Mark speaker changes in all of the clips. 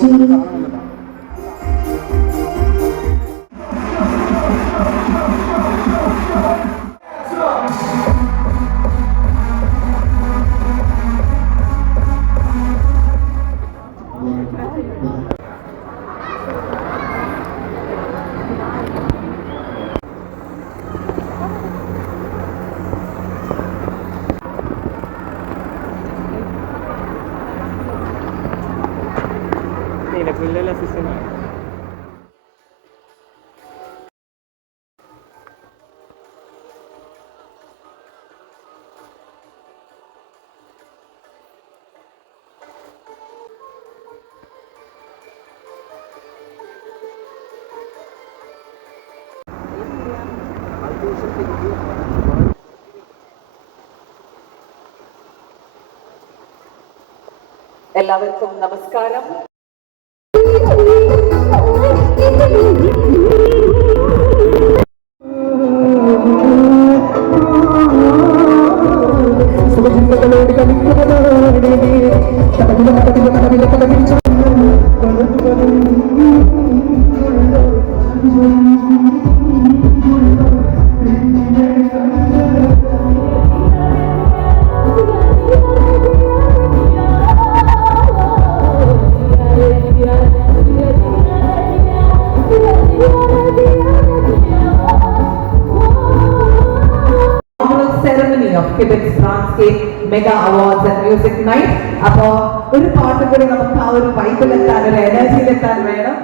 Speaker 1: നിലവിലുള്ള
Speaker 2: എല്ലാവർക്കും നമസ്കാരം. സെറമണി കൂടി നമുക്ക് ആ ഒരു വൈബിലെത്താൻ ഒരു എനർജിയിലെത്താൻ വേണം.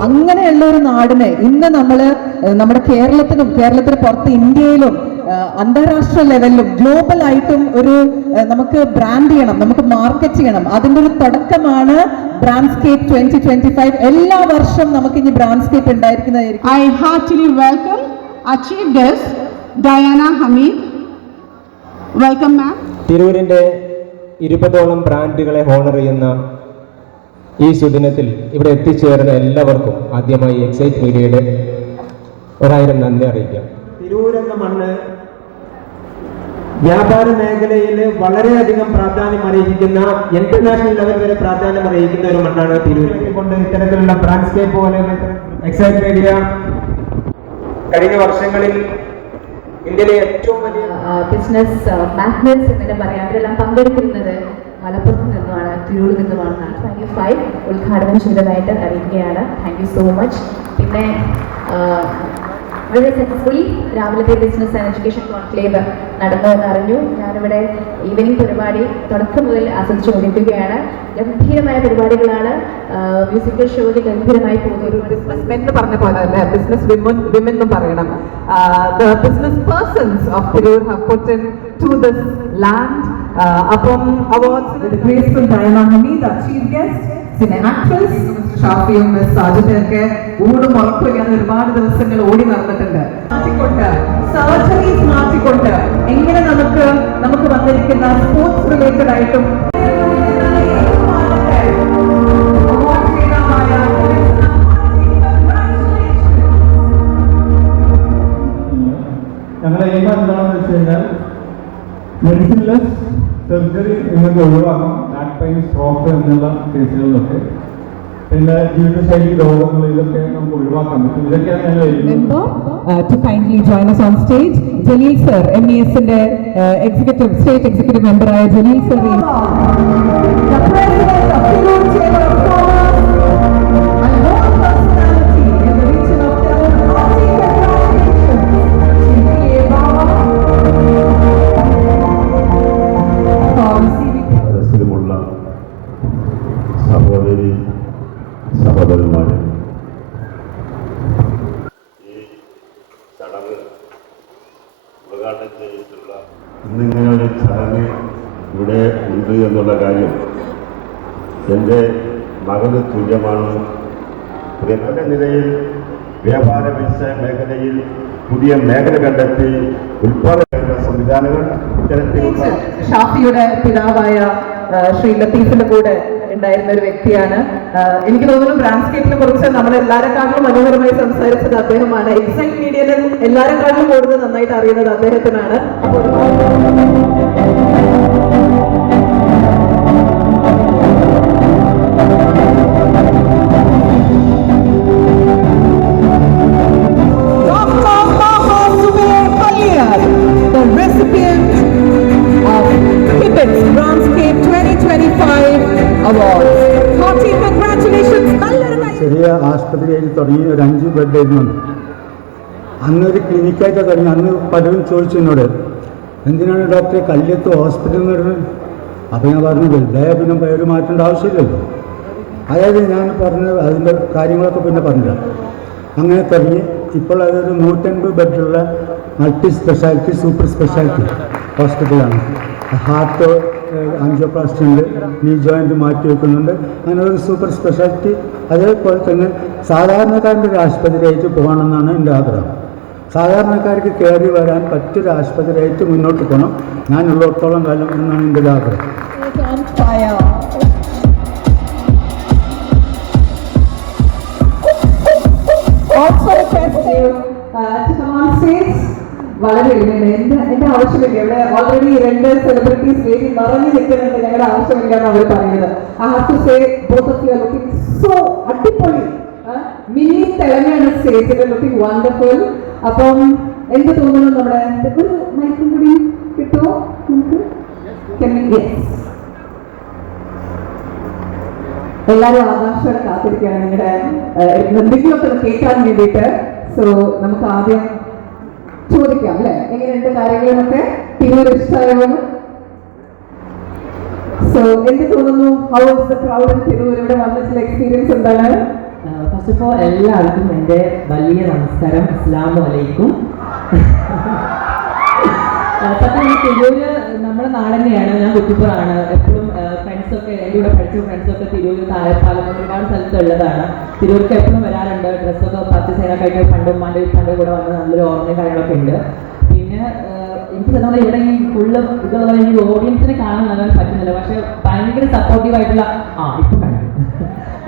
Speaker 2: അങ്ങനെയുള്ള ഒരു നാടിനെ ഇന്ന് നമ്മൾ നമ്മുടെ കേരളത്തിനും കേരളത്തിന് പുറത്ത് ഇന്ത്യയിലും അന്താരാഷ്ട്ര ലെവലിലും ഗ്ലോബൽ ആയിട്ടും ഒരു നമുക്ക് ബ്രാൻഡ് ചെയ്യണം നമുക്ക് മാർക്കറ്റ് ചെയ്യണം അതിന്റെ ഒരു തുടക്കമാണ് ബ്രാൻഡ്സ്കേപ്പ് ട്വന്റി ട്വന്റി ഫൈവ് എല്ലാ വർഷവും നമുക്ക് ഇനി ബ്രാൻഡ്സ്കേപ്പ് ഉണ്ടായിരിക്കുന്നതായിരിക്കും
Speaker 3: I heartily welcome achieve Diana Hamid. Welcome, ma'am.
Speaker 1: തിരൂരിന്റെ ഇരുപതോളം ബ്രാൻഡുകളെ ഹോണർ ചെയ്യുന്ന ഈ സുദിനത്തിൽ ഇവിടെ എത്തിച്ചേർന്ന എല്ലാവർക്കും ആദ്യമായി എക്സൈറ്റ് മീഡിയയുടെ ഒരായിരം നന്ദി അറിയിക്കാം.
Speaker 4: തിരൂരെന്ന മണ്ണ് വ്യാപാര മേഖലയിൽ വളരെയധികം പ്രാധാന്യം അറിയിക്കുന്ന ഇന്റർനാഷണൽ ലെവൽ വരെ പ്രാധാന്യം അറിയിക്കുന്ന ഒരു മണ്ണാണ് തിരൂർ. കൊണ്ട് ഇത്തരത്തിലുള്ള ബ്രാൻഡ്സ്കേപ്പ് പോലെ എക്സൈറ്റ് മീഡിയ കഴിഞ്ഞ വർഷങ്ങളിൽ ഇന്ത്യയിലെ ഏറ്റവും വലിയ
Speaker 5: ബിസിനസ് മാഗ്നറ്റ്സ് എന്നെ പറയാം? അവരെല്ലാം പങ്കെടുക്കുന്നത് മലപ്പുറത്ത് നിന്നുമാണ് തിരൂരിൽ നിന്നുമാണ് ട്വന്റി ഫൈവ് ഉദ്ഘാടനം ചെയ്തതായിട്ട് അറിയിക്കുകയാണ്. താങ്ക് യു സോ മച്ച് പിന്നെ വളരെ സക്സസ്ഫുള്ളി രാവിലത്തെ ബിസിനസ് ആൻഡ് എഡ്യൂക്കേഷൻ കോൺക്ലേവ് നടന്നു എന്ന് അറിഞ്ഞു ഞാനിവിടെ ഈവനിങ് പരിപാടി തുടക്കം മുതൽ ആസ്വദിച്ചു കൊണ്ടിരിക്കുകയാണ്. ഗംഭീരമായ പരിപാടികളാണ്. മ്യൂസിക്കൽ ഷോയിൽ ഗംഭീരമായി പോകുന്ന ഒരു
Speaker 2: ബിസിനസ് മെൻ എന്ന് പറഞ്ഞ പോലെ തന്നെ ബിസിനസ് വിമൻ വിമൻ എന്നും പറയണം. The business persons of Tirur have put in to this land അപ്പം awards graceful Diana Hamid chief guest പിന്നെ ആക്ട്രസ് ഷാഫിയും മിസ് സാജിദൊക്കെ ഊടും ഞാൻ ഒരുപാട് ദിവസങ്ങൾ ഓടി നടന്നിട്ടുണ്ട്. മാറ്റിക്കൊണ്ട് സർജറീസ് മാറ്റിക്കൊണ്ട് എങ്ങനെ നമുക്ക് നമുക്ക് വന്നിരിക്കുന്ന സ്പോർട്സ് റിലേറ്റഡ് ആയിട്ടും
Speaker 6: ഞങ്ങളുടെ എയിം എന്താണെന്ന് വെച്ച് കഴിഞ്ഞാൽ മെഡിസിൻലെസ് സർജറി നിങ്ങൾക്ക് ഒഴിവാക്കാം. പെയിൻ സ്ട്രോക്ക് എന്നുള്ള കേസുകളിലൊക്കെ പിന്നെ ജീവിതശൈലി രോഗങ്ങളിലൊക്കെ നമുക്ക് ഒഴിവാക്കാൻ പറ്റും ഇതൊക്കെയാണ്
Speaker 2: uh, to kindly join us on stage. Jalil sir, MES in the uh, executive, state
Speaker 7: എന്റെ മകന് തുല്യമാണ്. നല്ല നിലയിൽ വ്യാപാര വ്യവസായ മേഖലയിൽ പുതിയ മേഖല കണ്ടെത്തി ഉൽപ്പാദന സംവിധാനങ്ങൾ
Speaker 2: ഷാഫിയുടെ പിതാവായ ശ്രീ ലത്തീഫിന്റെ കൂടെ ഉണ്ടായിരുന്ന ഒരു വ്യക്തിയാണ്. എനിക്ക് തോന്നുന്നു ബ്രാൻഡ്സ്കേപ്പിനെ കുറിച്ച് നമ്മൾ എല്ലാരെക്കാളും മനോഹരമായി സംസാരിച്ചത് അദ്ദേഹമാണ്. എക്സൈറ്റ് മീഡിയയിൽ എല്ലാരെക്കാളും കൂടുതൽ നന്നായിട്ട് അറിയുന്നത് അദ്ദേഹത്തിനാണ്. അപ്പോൾ
Speaker 8: Brandscape 2025 Awards. Hearty congratulations,
Speaker 9: ചെറിയ ആശുപത്രിയിൽ തുടങ്ങി ഒരു അഞ്ച് ബെഡ് ആയിരുന്നു. അന്നൊരു ക്ലിനിക്കായിട്ട് തുടങ്ങി. അന്ന് പലരും ചോദിച്ചു എന്നോട് എന്തിനാണ് ഡോക്ടറെ കല്യത്ത് ഹോസ്പിറ്റലിൽ നിന്ന് വരുന്നത് അപ്പോൾ ഞാൻ പറഞ്ഞു വെറുതെ പിന്നെ പേര് മാറ്റേണ്ട ആവശ്യമില്ലല്ലോ അതായത് ഞാൻ പറഞ്ഞത് അതിന്റെ കാര്യങ്ങളൊക്കെ പിന്നെ പറഞ്ഞില്ല. അങ്ങനെ തുടങ്ങി. ഇപ്പോൾ അതൊരു നൂറ്റൻപത് ബെഡുള്ള മൾട്ടി സ്പെഷ്യാലിറ്റി സൂപ്പർ സ്പെഷ്യാലിറ്റി ഹോസ്പിറ്റലാണ് ഹാർട്ട് ആൻജിയോപ്ലാസ്റ്റി ഉണ്ട് നീ ജോയിന്റ് മാറ്റി വെക്കുന്നുണ്ട്. അങ്ങനെ ഒരു സൂപ്പർ സ്പെഷ്യാലിറ്റി. അതേപോലെ തന്നെ സാധാരണക്കാരന്റെ ഒരു ആശുപത്രിയായിട്ട് പോകണമെന്നാണ് എന്റെ ആഗ്രഹം. സാധാരണക്കാർക്ക് കയറി വരാൻ പറ്റൊരു ആശുപത്രിയായിട്ട് മുന്നോട്ട് പോകണം. ഞാനുള്ളിടത്തോളം കാലം എന്നാണ് എന്റെ ഒരു ആഗ്രഹം.
Speaker 2: Also request you uh, to come on stage. വളരെ എളിമയാണ് എന്റെ എന്റെ ആവശ്യമില്ല. ഇവിടെ ഓൾറെഡി രണ്ട് സെലിബ്രിറ്റീസ് വേദി മറഞ്ഞു നിൽക്കുന്നുണ്ട്. ഞങ്ങളുടെ ആവശ്യമില്ല എന്ന് അവർ പറയുന്നത്. I have to say both of you are looking so അടിപൊളി. മിനി തെലങ്കാന സ്റ്റേജിൽ ലുക്കിംഗ് വണ്ടർഫുൾ അപ്പം എന്ത് തോന്നുന്നു നമ്മുടെ ഒരു മൈക്കും കൂടി കിട്ടുമോ നമുക്ക്? എല്ലാവരും ആകാംക്ഷയോടെ കാത്തിരിക്കുകയാണ്. നിങ്ങളുടെ എന്തെങ്കിലുമൊക്കെ കേൾക്കാൻ വേണ്ടിയിട്ട്. സോ നമുക്ക് ആദ്യം ചോദിക്കാം അല്ലെ? എങ്ങനെയുണ്ട് കാര്യങ്ങളൊക്കെ തിരൂർ ഇഷ്ടമായോ സോ എന്ത് തോന്നുന്നു how is the crowd in Tirur ഇവിടെ വന്നിട്ടുള്ള എക്സ്പീരിയൻസ് എന്താണ്?
Speaker 10: ഫസ്റ്റ് ഓഫ് ഓൾ എല്ലാവർക്കും എന്റെ വലിയ നമസ്കാരം. അസ്ലാമു അലൈക്കും. സത്യം തിരൂര് നമ്മുടെ നാടന്നെയാണ്. ഞാൻ കുറ്റിപ്പുറാണ് എപ്പോഴും ഫ്രണ്ട്സൊക്കെ എന്റെ കൂടെ പഠിച്ച ഫ്രണ്ട്സൊക്കെ തിരൂര് താഴെപ്പാലം ഒരുപാട് സ്ഥലത്ത് ഉള്ളതാണ് തിരൂർക്ക് എപ്പോഴും വരാറുണ്ട്. ഡ്രസ്സൊക്കെ പർച്ചേസ് ചെയ്യാനൊക്കെ പണ്ടും ഉമ്മാന്റെ പണ്ട് കൂടെ വന്ന് നല്ലൊരു ഓർമ്മയും കാര്യങ്ങളൊക്കെ ഉണ്ട്. പിന്നെ എനിക്ക് സത്യം ഇവിടെ ഈ ഫുള്ള് ഇതുള്ള ഈ ഓഡിയൻസിനെ കാണാൻ നന്നാൻ പറ്റുന്നില്ല. പക്ഷെ ഭയങ്കര സപ്പോർട്ടീവായിട്ടുള്ള ആ ഇപ്പം കണ്ടു.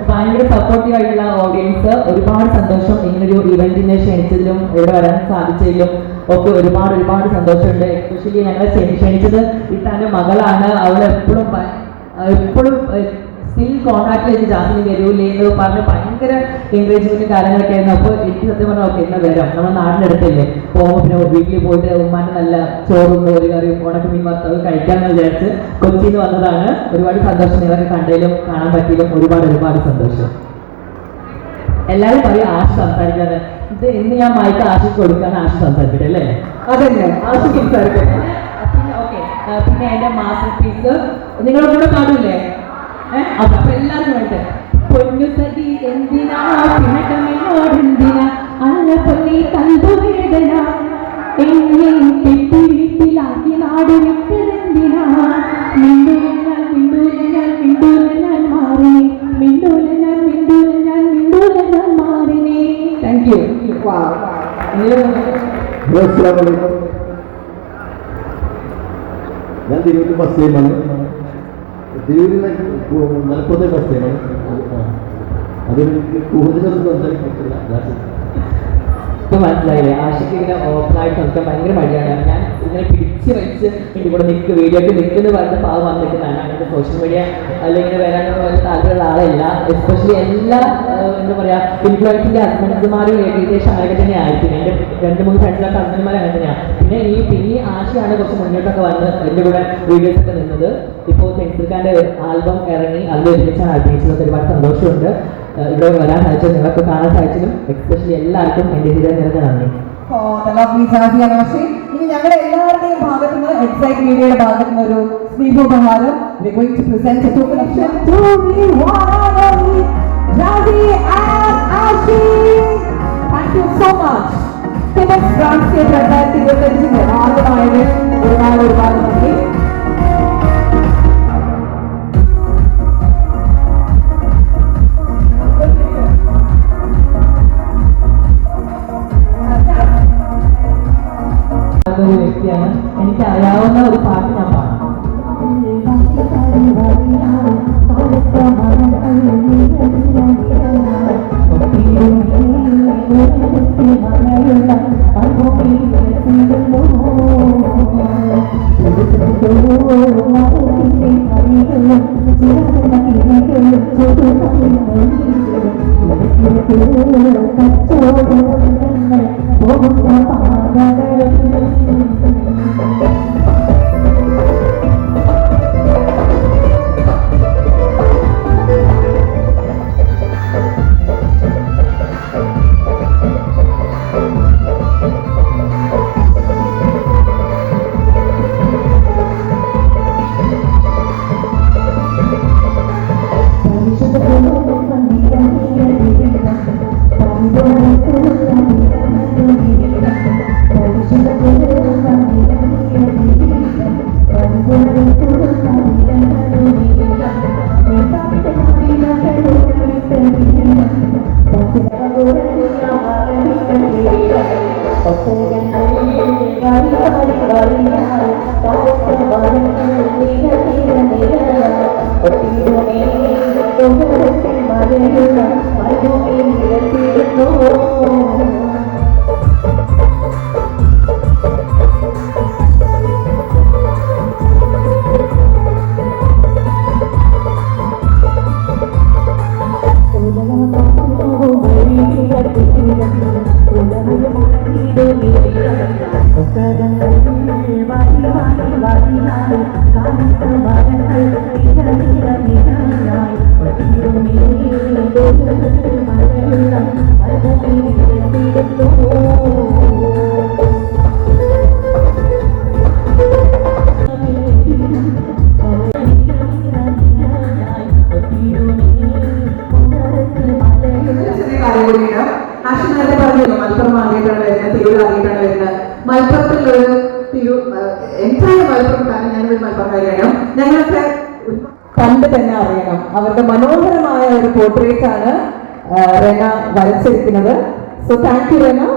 Speaker 10: ഭയങ്കര സപ്പോർട്ടീവ് ആയിട്ടുള്ള ഓഡിയൻസ് ഒരുപാട് സന്തോഷം ഇങ്ങനൊരു ഇവന്റിനെ ക്ഷണിച്ചതിലും ഇവിടെ വരാൻ സാധിച്ചതിലും ഒക്കെ ഒരുപാട് ഒരുപാട് സന്തോഷമുണ്ട്. എസ്പെഷ്യലി ഞങ്ങളെ ക്ഷണി- ക്ഷണിച്ചത് ഇട്ടാന്റെ മകളാണ്. അവൾ എപ്പോഴും എപ്പോഴും സ്റ്റിൽ കോൺടാക്ട് ചെയ്ത് ജാസ്മിന് വരൂലേ എന്ന് പറഞ്ഞ് ഭയങ്കര എൻകറേജ്മെന്റും കാര്യങ്ങളൊക്കെ ആയിരുന്നു. അപ്പോൾ എനിക്ക് സത്യം പറഞ്ഞാൽ ഓക്കെ എന്നാൽ വരാം. നമ്മൾ നാടിന്റെ അടുത്തല്ലേ? പോകുമ്പോൾ പിന്നെ വീട്ടിൽ പോയിട്ട് ഉമ്മാന്റെ നല്ല ചോറും മോര് കറിയും ഉണക്ക മീൻ വറുത്തത് കഴിക്കാമെന്ന് വിചാരിച്ച് കൊച്ചിയിൽ നിന്ന് വന്നതാണ്. ഒരുപാട് സന്തോഷം. നിങ്ങളൊക്കെ കണ്ടതിലും കാണാൻ പറ്റിയതിലും ഒരുപാട് ഒരുപാട് സന്തോഷം. എല്ലാവരും പറയും ആശ സംസാരിക്കാതെ. ഇത് ഇന്ന് ഞാൻ മയക്ക് ആശയ്ക്ക് കൊടുക്കാൻ ആശ സംസാരിക്കട്ടെ അല്ലേ?
Speaker 2: അതന്നെ. ആശു സംസാരിക്കട്ടെ.
Speaker 10: പിന്നെ അതിന്റെ മാസ്റ്റർ പീസ് നിങ്ങളുടെ കൂടെ പാടില്ലേ? അപ്പൊ എല്ലാവരും പൊന്നു സതി എന്തിനാ? പിന്നെ ഞാൻ
Speaker 11: തിരൂരിൽ ഫസ്റ്റ് ടൈമാണ് തിരൂരിൽ മലപ്പുറത്തെ ഫസ്റ്റ് ടൈമാണ്
Speaker 10: ഇപ്പൊ മനസ്സിലായില്ലേ? ആശയ്ക്ക് ഇങ്ങനെ ഓപ്പണായിട്ട് സംസാരിക്കാൻ ഭയങ്കര മടിയാണ്. ഞാൻ ഇങ്ങനെ പിടിച്ച് വെച്ച് കൂടെ നിൽക്ക് വീഡിയോക്ക് നിൽക്കുന്ന പറഞ്ഞ പാവം വന്നിരിക്കുന്നതാണ് അങ്ങനത്തെ സോഷ്യൽ മീഡിയ അല്ലെങ്കിൽ വരാനൊന്നും വലിയ താല്പര്യമുള്ള ആളല്ല. എസ്പെഷ്യലി എല്ലാ എന്താ പറയാ ഇൻഫ്ലുവൻസിന്റെ ഹസ്ബൻഡ്മാരും ഏകദേശം അങ്ങനെ തന്നെ ആയിരിക്കും. എന്റെ രണ്ട് മൂന്ന് ഫ്രണ്ട്സിലൊക്കെ ഹസ്ബൻഡ്മാർ അങ്ങനെ തന്നെയാണ് പിന്നെ ഈ പിന്നെ ആശയാണ് കുറച്ച് മുന്നോട്ടൊക്കെ വന്ന് എന്റെ കൂടെ വീഡിയോസ് ഒക്കെ നിന്നത്. ഇപ്പോൾ സെൻസിൽക്കാന്റെ ആൽബം ഇറങ്ങി അതിൽ ഒരുമിച്ചാണ് അഭിനയിച്ചത്. ഒരുപാട് സന്തോഷമുണ്ട്. ഇവിടെ വരാൻ സാധിച്ചത് നിങ്ങളൊക്കെ കാണാൻ സാധിച്ചതും എക്സ്പെഷ്യലി എല്ലാവർക്കും എന്റെ ഹൃദയം നിറഞ്ഞ നന്ദി.
Speaker 2: ഇനി ഞങ്ങളുടെ എല്ലാവരുടെയും ഭാഗത്ത് നിന്ന് എക്സൈറ്റ് മീഡിയയുടെ ഭാഗത്ത് നിന്ന് ഒരു സ്നേഹോപഹാരം. Thank you so much. Phoenix translate രണ്ടായിരത്തി ഇരുപത്തഞ്ചിന്റെ ഭാഗമായത് ഒരുപാട് ഒരുപാട് നന്ദി Thank you.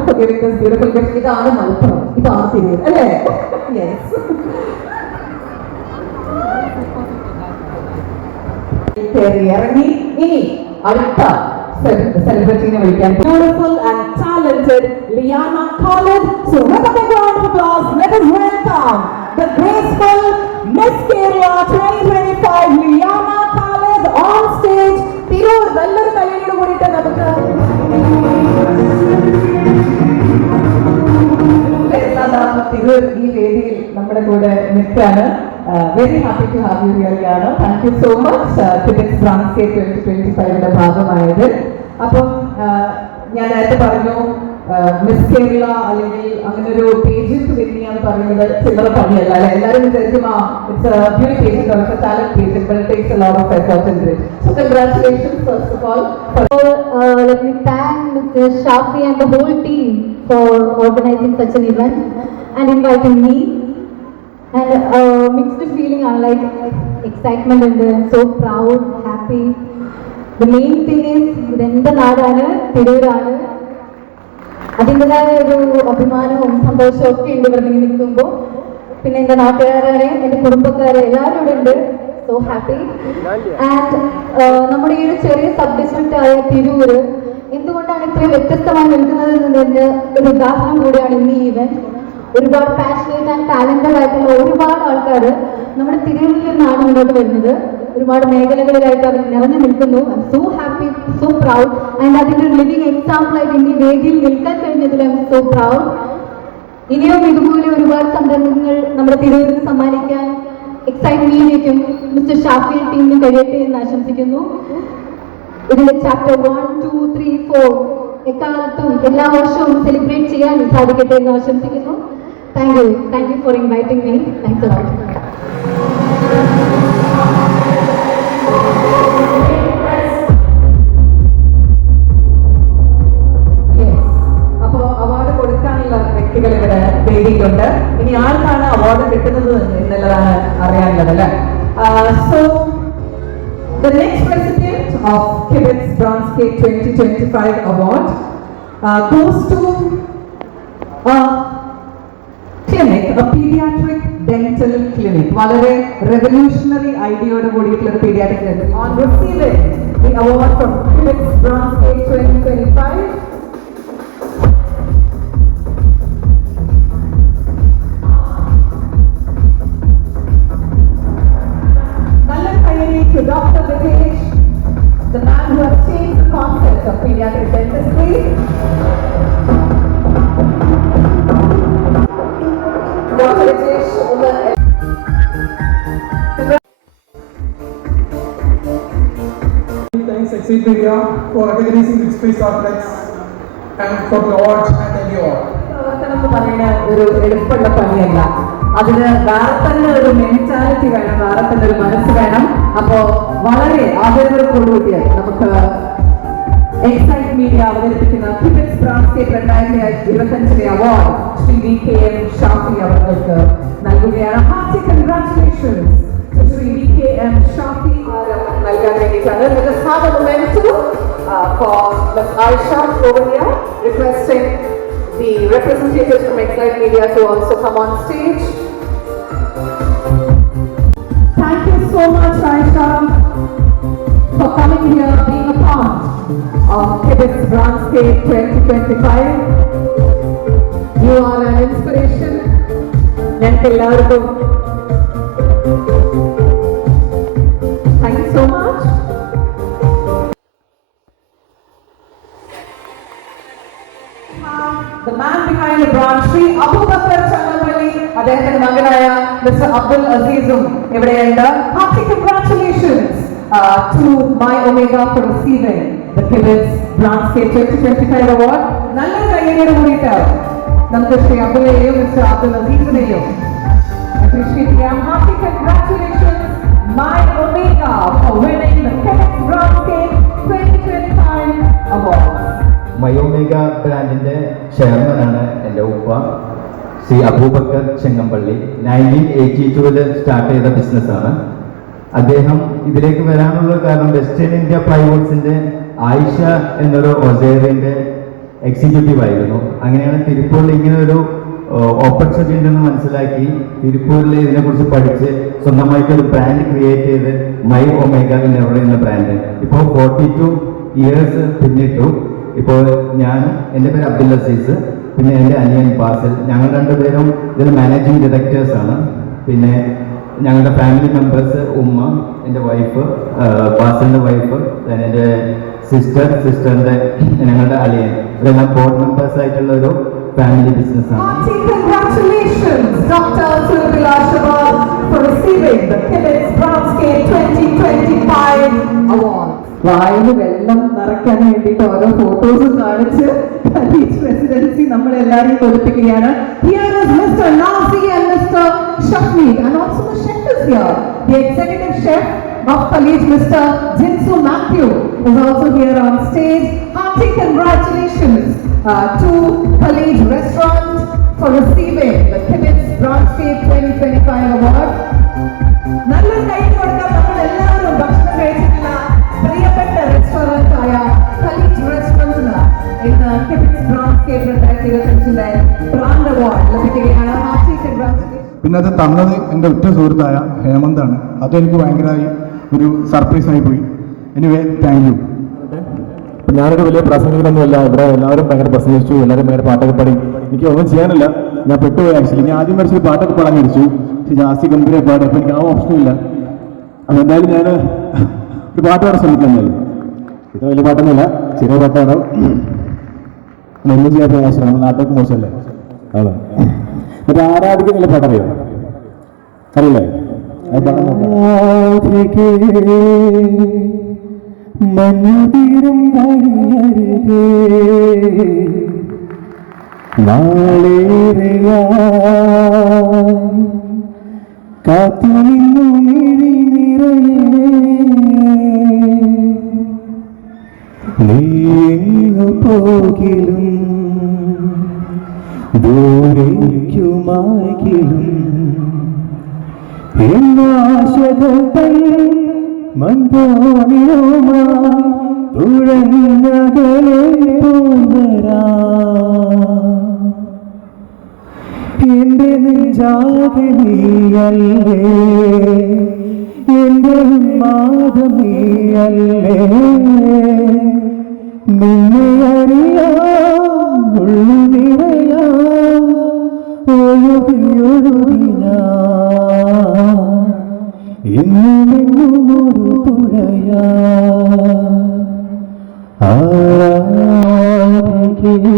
Speaker 2: Thank you Rena for giving this beautiful gift ഇതാണ് മലപ്പുറം ഇതാണ് തിരൂർ അല്ലേ യെസ് കയറി ഇറങ്ങി ഇനി അടുത്ത സെലിബ്രിറ്റിനെ വിളിക്കാൻ beautiful and talented Liana college so welcome a round of applause let us welcome the graceful Miss Kerala 2025 Tirur ഈ വേദിയിൽ നമ്മുടെ കൂടെ നിൽക്കാണ്. Very happy to have you ഹിയറിയാണ് thank you so much ടിബറ്റ്സ് ബ്രാൻസ്കേപ്പ് ട്വന്റി ട്വന്റി ഫൈവിന്റെ ഭാഗമായത്. അപ്പം ഞാൻ നേരത്തെ പറഞ്ഞു മിസ് കേരള അല്ലെങ്കിൽ അങ്ങനെ ഒരു പേജന്റ് എന്ന് പറയുന്നത്. ചില്ലറ പണിയല്ല അല്ലെ? എല്ലാവരും വിചാരിക്കും ആ it's beauty also talent pageant but takes a lot of effort in it so congratulations first of
Speaker 12: all let me thank Mr. Shafi and the whole team for organizing such an event. And inviting me. And uh, mixed feeling, I like excitement and I'm so proud, happy. The main thing is, ഇതെന്റെ നാടാണ്? തിരൂരാണ്. അതിന്റെതായ ഒരു അഭിമാനവും സന്തോഷവും ഒക്കെ ഉണ്ട് ഇവിടെ നിന്ന് നിൽക്കുമ്പോൾ. പിന്നെ എന്റെ നാട്ടുകാരെ എന്റെ കുടുംബക്കാരെ എല്ലാവരും ഇവിടെ ഉണ്ട് സോ ഹാപ്പി ആൻഡ് നമ്മുടെ ഈ ഒരു ചെറിയ സബ് ഡിസ്ട്രിക്റ്റ് ആയ തിരൂര് എന്തുകൊണ്ടാണ് ഇത്രയും വ്യത്യസ്തമായി നിൽക്കുന്നത്? എന്നതിന്റെ ഒരു ഉദാഹരണം കൂടിയാണ് ഇന്ന് ഈ ഇവന്റ് ഒരുപാട് പാഷനേറ്റ് ആൻഡ് ടാലന്റഡ് ആയിട്ടുള്ള ഒരുപാട് ആൾക്കാർ നമ്മുടെ തിരൂരിൽ നിന്നാണ് മുന്നോട്ട് വരുന്നത്. ഒരുപാട് മേഖലകളിലായിട്ട് അവർ നിറഞ്ഞു നിൽക്കുന്നു. I'm so happy so proud and അതിന്റെ ഒരു ലിവിങ് എക്സാമ്പിൾ ആയിട്ട് എനിക്ക് വേദിയിൽ നിൽക്കാൻ കഴിഞ്ഞതിൽ ഐ എം സോ പ്രൗഡ് ഇനിയും ഇതുപോലെ ഒരുപാട് സംരംഭങ്ങൾ നമ്മുടെ തിരൂരിന് സമ്മാനിക്കാൻ എക്സൈറ്റ്മെന്റിലേക്കും മിസ്റ്റർ ഷാഫി ടീമിനും കഴിയട്ടെ എന്ന് ആശംസിക്കുന്നു. ഇതിന്റെ chapter one two three four എക്കാലത്തും എല്ലാ വർഷവും സെലിബ്രേറ്റ് ചെയ്യാൻ സാധിക്കട്ടെ എന്ന് ആശംസിക്കുന്നു. Thank you thank you for inviting me thanks lot
Speaker 2: അപ്പോ അവാർഡ് കൊടുക്കാനുള്ള വ്യക്തികൾ ഇവിടെ വേദിയിലുണ്ട് ഇനി ആർക്കാണ് അവാർഡ് കിട്ടുന്നത് എന്നുള്ളതാണ് അറിയാനുള്ളത് അല്ലേ? So The next recipient of Kibitz Bronzegate 2025 award uh, goes to a clinic, a pediatric dental clinic. വളരെ revolutionary ഐഡിയയോട് കൂടിയിട്ടുള്ള ഒരു pediatric clinic. On receiving the award from Kibitz Bronzegate 2025, Nallan Kayani to Dr. Vikesh, the man who has changed the concept of pediatric dentistry.
Speaker 13: Thanks Expedia for recognizing the space architects and for the award and the award.
Speaker 2: ഒരു എളുപ്പമുള്ള പണിയല്ല. അതിന് വേറെ തന്നെ ഒരു mentality വേണം വേറെ തന്നെ ഒരു മനസ്സ് വേണം. അപ്പോ വളരെ ആദരവോടുകൂടിയ നമുക്ക് എക്സൈറ്റ് മീഡിയ അവതരിപ്പിക്കുന്ന ടിബറ്റ്സ് ബ്രാൻസ്കേപ്പ് രണ്ടായിരത്തി ഇരുപത്തഞ്ചിലെ award Shri V K M Shafi അവർക്ക് നൽകുകയാണ് hearty congratulations Shri V K M Shafi നൽകാൻ വേണ്ടിയിട്ടാണ് Let us have a memento uh, for Ms. Aisha over here requesting the representatives from Excite Media to also come on stage. Thank you so much, Aisha, for coming here, being a part of Kibitz Bronzegate 2025. You are an inspiration ഞങ്ങൾക്ക് എല്ലാവർക്കും The man behind the branch tree, Abu Bakr Changalpalli, അദ്ദേഹത്തിന്റെ മകനായ mister Abdul അസീസും ഇവിടെയുണ്ട് happy congratulations to My Omega for receiving the Quebec's Branch State 2025 Award. Nalla Kayyadiyadu Murita. നമുക്ക് ശ്രീ അബ്ദുള്ളയെയും mister Abdul അസീസിനെയും appreciate them. happy congratulations, my Omega, for winning the Quebec Brownscape 2025 award.
Speaker 14: My Omega ബ്രാൻഡിന്റെ ചെയർമാനാണ് എന്റെ ഉപ്പ Shri Abubakar Chengampally nineteen eighty ടൂവിൽ start ചെയ്ത ബിസിനസ്സാണ് അദ്ദേഹം ഇതിലേക്ക് വരാനുള്ള കാരണം വെസ്റ്റേൺ ഇന്ത്യ പ്ലൈവുഡ്സിന്റെ ആയിഷ എന്നൊരു ഒസേറിന്റെ എക്സിക്യൂട്ടീവ് ആയിരുന്നു. അങ്ങനെയാണ് തിരുപ്പൂരിൽ ഇങ്ങനെ ഒരു ഓപ്പർച്യൂണിറ്റി ഉണ്ടെന്ന് മനസ്സിലാക്കി തിരുപ്പൂരിൽ ഇതിനെക്കുറിച്ച് പഠിച്ച് സ്വന്തമായിട്ട് ഒരു ബ്രാൻഡ് ക്രിയേറ്റ് ചെയ്ത് മൈ ഒമേഗ എന്ന് പറയുന്ന ബ്രാൻഡ് ഇപ്പോൾ ഫോർട്ടി ടു ഇയേഴ്സ് പിന്നിട്ടു. ഇപ്പോൾ ഞാൻ എന്റെ പേര് അബ്ദുൽ അസീസ് പിന്നെ എന്റെ അനിയൻ ബാസിൽ ഞങ്ങൾ രണ്ടുപേരും ഇതിൽ മാനേജിങ് ഡയറക്ടേഴ്സ് ആണ്. പിന്നെ ഞങ്ങളുടെ ഫാമിലി മെമ്പേഴ്സ് ഉമ്മ എന്റെ വൈഫ് പാസലിന്റെ വൈഫ് എന്റെ സിസ്റ്റർ സിസ്റ്ററിന്റെ ഞങ്ങളുടെ അലിയൻ ഇതെല്ലാം ബോർഡ് മെമ്പേഴ്സ് ആയിട്ടുള്ള ഒരു ഫാമിലി
Speaker 2: ബിസിനസ് ആണ്. വായു വെള്ളം നിറയ്ക്കാൻ വേണ്ടിയിട്ട് ഓരോ ഫോട്ടോസ് കാണിച്ച് പ്രസിഡൻസി നമ്മളെല്ലാരും കൊടുത്തിരിക്കുകയാണ് Shafmeer chef of Khalid, Mr. Jinsu Matthew is also here on stage. Hearty congratulations uh, to Khalid Restaurant for receiving the Kibbutz Brownscape 2025 award. നല്ല കൈ കൊടുക്കാൻ നമ്മൾ എല്ലാവരും ഭക്ഷണം കഴിച്ചിട്ടുള്ള പ്രിയപ്പെട്ട റെസ്റ്റോറന്റ് ആയ ഖലീജ് റെസ്റ്റോറന്റിന് ഇന്ന് കിബിറ്റ്സ് ബ്രോൺസ്കേപ്പ് രണ്ടായിരത്തി ഇരുപത്തഞ്ചിലെ ബ്രാൻഡ് അവാർഡ് ലഭിക്കുകയാണ് ഹാർട്ടി കൺഗ്രാറ്റുലേഷൻ
Speaker 13: പിന്നെ അത് തന്നത് എന്റെ ഉറ്റ സുഹൃത്തായ ഹേമന്താണ് അതെനിക്ക് ഭയങ്കരമായി ഒരു സർപ്രൈസ് ആയി പോയി. എനിവേ താങ്ക് യു
Speaker 15: ഞാനൊരു വലിയ പ്രസംഗിക്കലൊന്നുമല്ല ഇവിടെ എല്ലാവരും ഭയങ്കര പ്രസംഗിച്ചു എല്ലാവരും ഭയങ്കര പാട്ടൊക്കെ പാടി. എനിക്ക് ഒന്നും ചെയ്യാനില്ല. ഞാൻ പെട്ടുപോയി ആക്ച്വലി ഞാൻ ആദ്യം വരച്ചൊരു പാട്ടൊക്കെ പാടാൻ മേടിച്ചു പക്ഷേ ജാസ്തി ഗംഭീര പാടി അപ്പോൾ എനിക്ക് ആ ഓപ്ഷനും ഇല്ല. അപ്പോൾ എന്തായാലും ഞാൻ ഒരു പാട്ട് പാടാൻ ശ്രമിക്കുന്നില്ല ഇത്ര വലിയ പാട്ടൊന്നുമില്ല. ചെറിയ പാട്ടാണ്. ഒന്നും ചെയ്യാൻ പ്രയാസമാണ്. നമ്മുടെ നാട്ടിലേക്ക് മോശമല്ലേ? അതെ മറ്റേ ആരാധിക്കുന്നില്ല പാട്ടറിയോ? അറിയില്ലേ? മഞ്ഞുതീരും വഴിയരുകേ നാളേറെയാ കാത്തു നിന്നു മിഴി നീങ്ങു പോകിലും ദൂരേക്കുമാകിലും തൻ മന്ദോണിയോമാ എന്റെ നെഞ്ചാകെ എന്റെ മാതമീയല്ലേ നിന്നെ അറിയാ ഉള്ളു ഒരു തുഴയാ ഓക്കെ